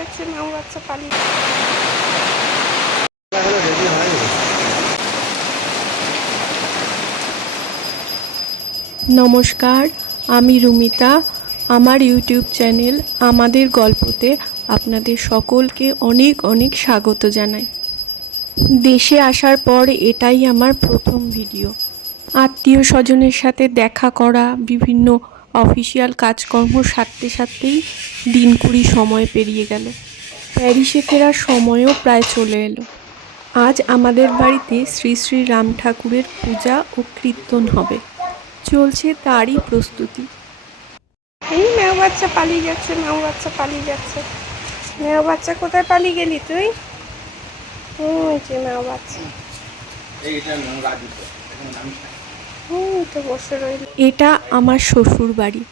যাচ্ছে, মেও বাচ্চা পালিয়ে। নমস্কার, আমি রুমিতা। আমার ইউটিউব চ্যানেল আমাদের গল্পতে আপনাদের সকলকে অনেক অনেক স্বাগত জানাই। দেশে আসার পর এটাই আমার প্রথম ভিডিও। আত্মীয় স্বজনের সাথে দেখা করা, বিভিন্ন অফিসিয়াল কাজকর্ম সারতে সারতেই দিন কুড়ি সময় পেরিয়ে গেল। প্যারিসে ফেরার সময়ও প্রায় চলে এলো। আজ আমাদের বাড়িতে শ্রী শ্রী রাম ঠাকুরের পূজা ও কীর্তন হবে, চলছে তারই প্রস্তুতি। এই মেও বাচ্চা পালিয়ে যাচ্ছে, মেও বাচ্চা পালিয়ে যাচ্ছে। মেও বাচ্চা কোথায় পালিয়ে গেলি তুই? যে মেও বাচ্চা তো বসে রইল। এটা আমার শ্বশুর বাড়ি,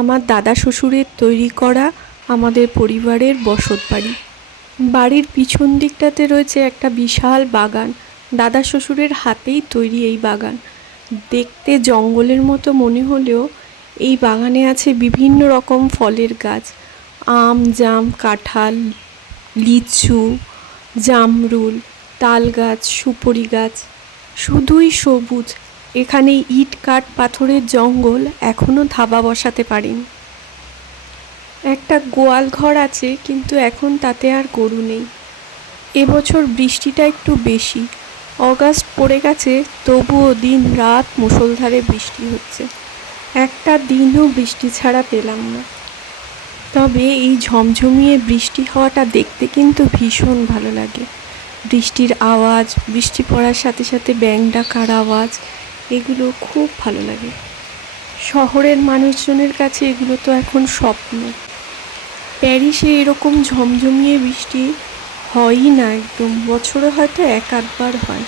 আমার দাদা শ্বশুরের তৈরি করা আমাদের পরিবারের বসত বাড়ি। বাড়ির পিছন দিকটাতে রয়েছে একটা বিশাল বাগান। দাদা শ্বশুরের হাতেই তৈরি এই বাগান। দেখতে জঙ্গলের মতো মনে হলেও এই বাগানে আছে বিভিন্ন রকম ফলের গাছ, আম, জাম, কাঁঠাল, লিচু, জামরুল, তাল গাছ, সুপারি গাছ, শুধুই সবুজ। এখানে ইট কাঠ পাথরের জঙ্গল, এখনও ধাবা বসাতে পারেনি। একটা গোয়াল ঘর আছে, কিন্তু এখন তাতে আর গরু নেই। এবছর বৃষ্টিটা একটু বেশি, অগাস্ট পড়ে গেছে, তবুও দিন রাত মুষলধারে বৃষ্টি হচ্ছে। একটা দিনও বৃষ্টি ছাড়া পেলাম না। তবে এই ঝমঝমিয়ে বৃষ্টি হওয়াটা দেখতে কিন্তু ভীষণ ভালো লাগে। বৃষ্টির আওয়াজ, বৃষ্টি পড়ার সাথে সাথে ব্যাঙ ডাকার আওয়াজ, এগুলো খুব ভালো লাগে। শহরের মানুষজনের কাছে এগুলো তো এখন স্বপ্ন। প্যারিসে এরকম ঝমঝমিয়ে বৃষ্টি হয়ই না, একদম বছরে হয়তো এক আধবার হয়।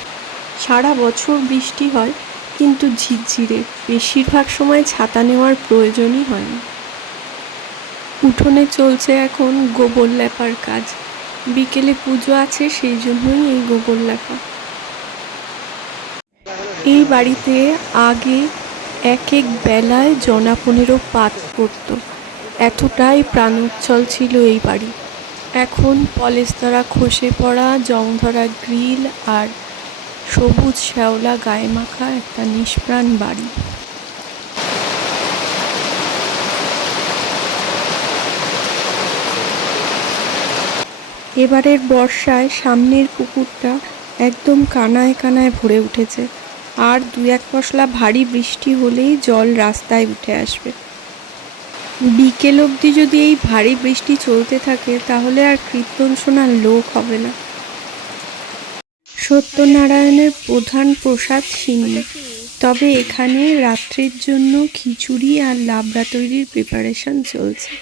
সারা বছর বৃষ্টি হয়, কিন্তু ঝিরঝিরে, বেশিরভাগ সময় ছাতা নেওয়ার প্রয়োজনই হয় না। উঠোনে চলছে এখন গোবর লেপার কাজ। বিকেলে পুজো আছে, সেই জন্যই এই গোবর লেপা। এই বাড়িতে আগে এক এক বেলায় জনা 15 পাত পড়তো, এতটাই প্রাণোচ্ছল ছিল এই বাড়ি। এখন পলেস্তারা খসে পড়া, জং ধরা গ্রিল আর সবুজ শ্যাওলা গায়ে মাখা একটা নিষ্প্রাণ বাড়ি। এবারের বর্ষায় সামনের পুকুরটা একদম কানায় কানায় ভরে উঠেছে, আর দু এক পশলা ভারী বৃষ্টি হলেই জল রাস্তায় উঠে আসবে। বিকেল অবধি যদি এই ভারী বৃষ্টি চলতে থাকে, তাহলে আর কীর্তন শোনার লোক হবে না। সত্যনারায়ণের প্রধান প্রসাদ সিন্নি, তবে এখানে রাত্রির জন্য খিচুড়ি আর লাবড়া তৈরির প্রিপারেশন চলছে।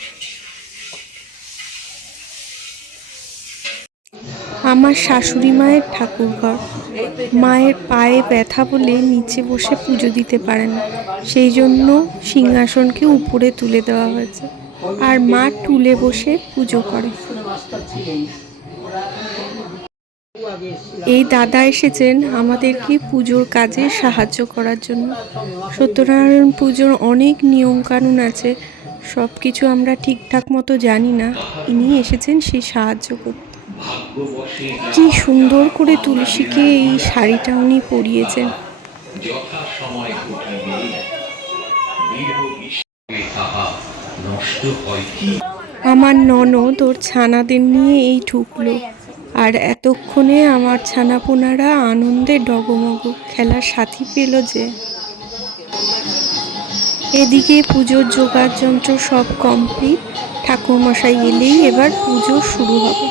আমার শাশুড়ি মায়ের ঠাকুরঘর। মায়ের পায়ে ব্যথা বলে নিচে বসে পুজো দিতে পারে না, সেই জন্য সিংহাসনকে উপরে তুলে দেওয়া হয়েছে, আর মা টুলে বসে পুজো করে। এই দাদা এসেছেন আমাদেরকে পুজোর কাজে সাহায্য করার জন্য। সত্যনারায়ণ পুজোর অনেক নিয়মকানুন আছে, সব কিছু আমরা ঠিকঠাক মতো জানি না, ইনি এসেছেন সেই সাহায্য করতে। কি সুন্দর করে তুলসীকে এই শাড়িটা উনি পরিয়েছেন। আমার ননদ ওর ছানাদের নিয়ে এই ঢুকলো, আর এতক্ষণে আমার ছানাপোনারা আনন্দে ডগমগ, খেলার সাথী পেল যে। এদিকে পুজোর জোগাড় যন্ত্র সব কমপ্লিট, ঠাকুরমশাই এলেই এবার পুজো শুরু হবে।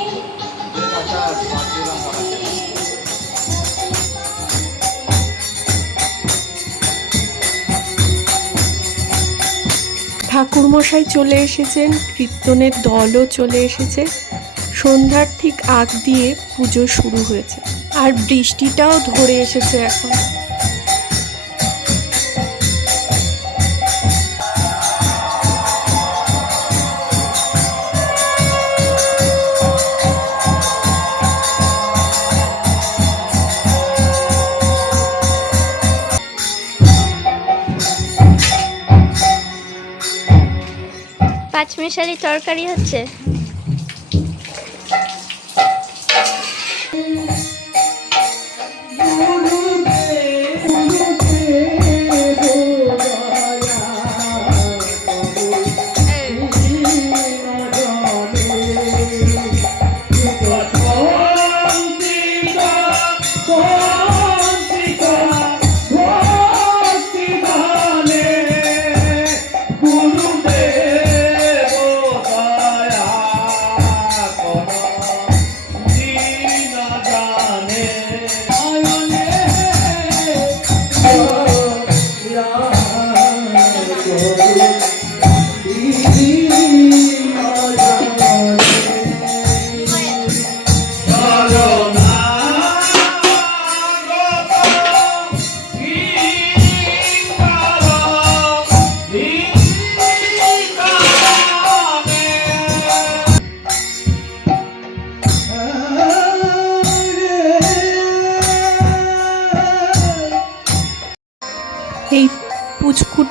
ঠাকুরমশাই চলে এসেছেন, কীর্তনের দলও চলে এসেছে। সন্ধ্যার ঠিক আগ দিয়ে পুজো শুরু হয়েছে, আর বৃষ্টিটাও ধরে এসেছে এখন। পাঁচমিশালি তরকারি হচ্ছে।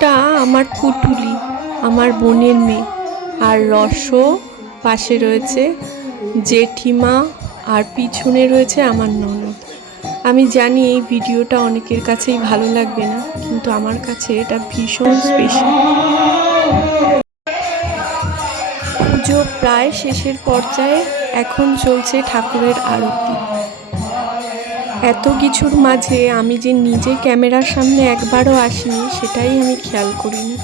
ওটা আমার পুটুলি, আমার বোনের মেয়ে। আর রস পাশে রয়েছে জেঠিমা, আর পিছনে রয়েছে আমার ননদ। আমি জানি এই ভিডিওটা অনেকের কাছেই ভালো লাগবে না, কিন্তু আমার কাছে এটা ভীষণ স্পেশাল। পুজো প্রায় শেষের পর্যায়ে, এখন চলছে ঠাকুরের আরতি। এত কিছুর মাঝে আমি যে নিজে ক্যামেরার সামনে একবারও আসিনি সেটাই আমি খেয়াল করিনি।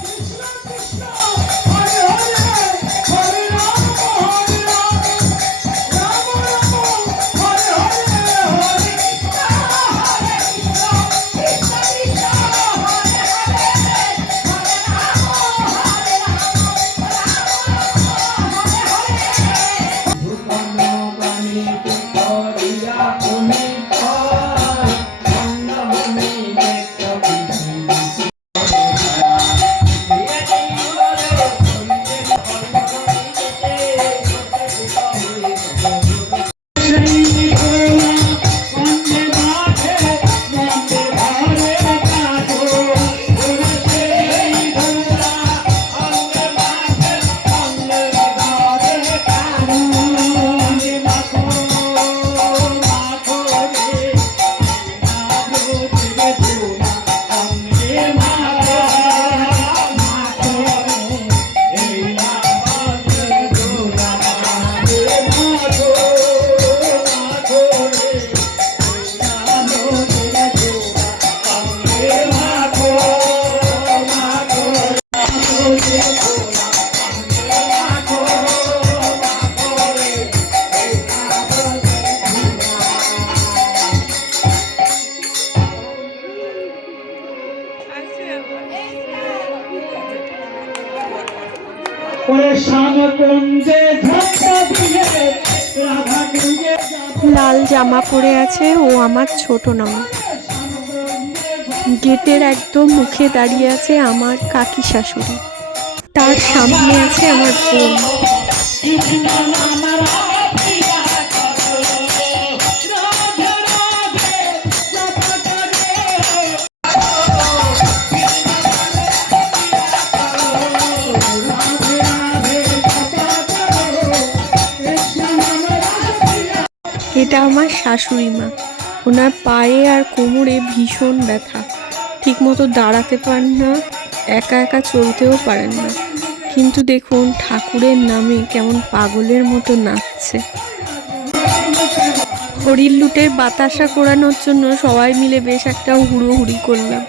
লাল জামা পরে আছে ও আমার ছোট নামা। গেটের একদম মুখে দাঁড়িয়ে আছে আমার কাকি শাশুড়ি, তার সামনে আছে আমার বোন। এটা আমার শাশুড়ি মা। ওনার পায়ে আর কোমরে ভীষণ ব্যথা, ঠিকমতো দাঁড়াতে পারেন না, একা একা চলতেও পারেন না, কিন্তু দেখুন ঠাকুরের নামে কেমন পাগলের মতো নাচছে। হরির লুটের বাতাসা করানোর জন্য সবাই মিলে বেশ একটা হুড়োহুড়ি করলাম।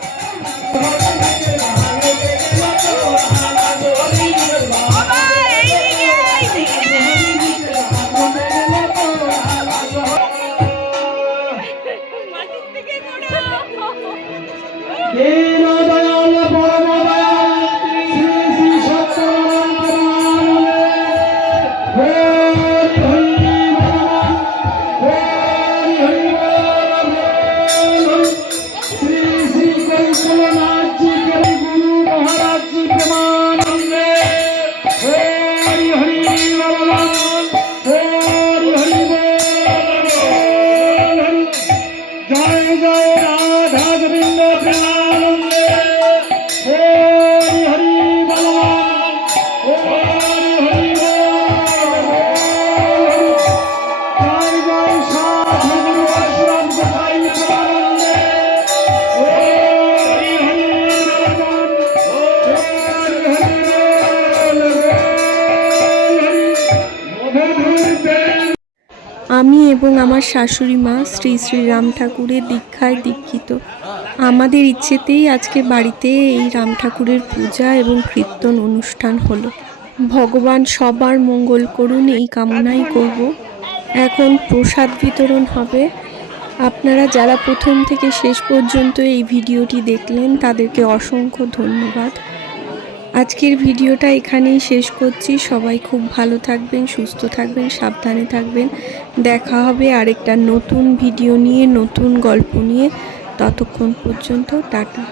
আমি এবং আমার শাশুড়ি মা শ্রী শ্রী রাম ঠাকুরের দীক্ষায় দীক্ষিত। আমাদের ইচ্ছেতেই আজকে বাড়িতে এই রাম ঠাকুরের পূজা এবং কীর্তন অনুষ্ঠান হলো। ভগবান সবার মঙ্গল করুন এই কামনাই করব। এখন প্রসাদ বিতরণ হবে। আপনারা যারা প্রথম থেকে শেষ পর্যন্ত এই ভিডিওটি দেখলেন তাদেরকে অসংখ্য ধন্যবাদ। আজকের ভিডিওটা এখানেই শেষ করছি। সবাই খুব ভালো থাকবেন, সুস্থ থাকবেন, সাবধানে থাকবেন। দেখা হবে আরেকটা নতুন ভিডিও নিয়ে, নতুন গল্প নিয়ে। ততক্ষণ পর্যন্ত টাটা।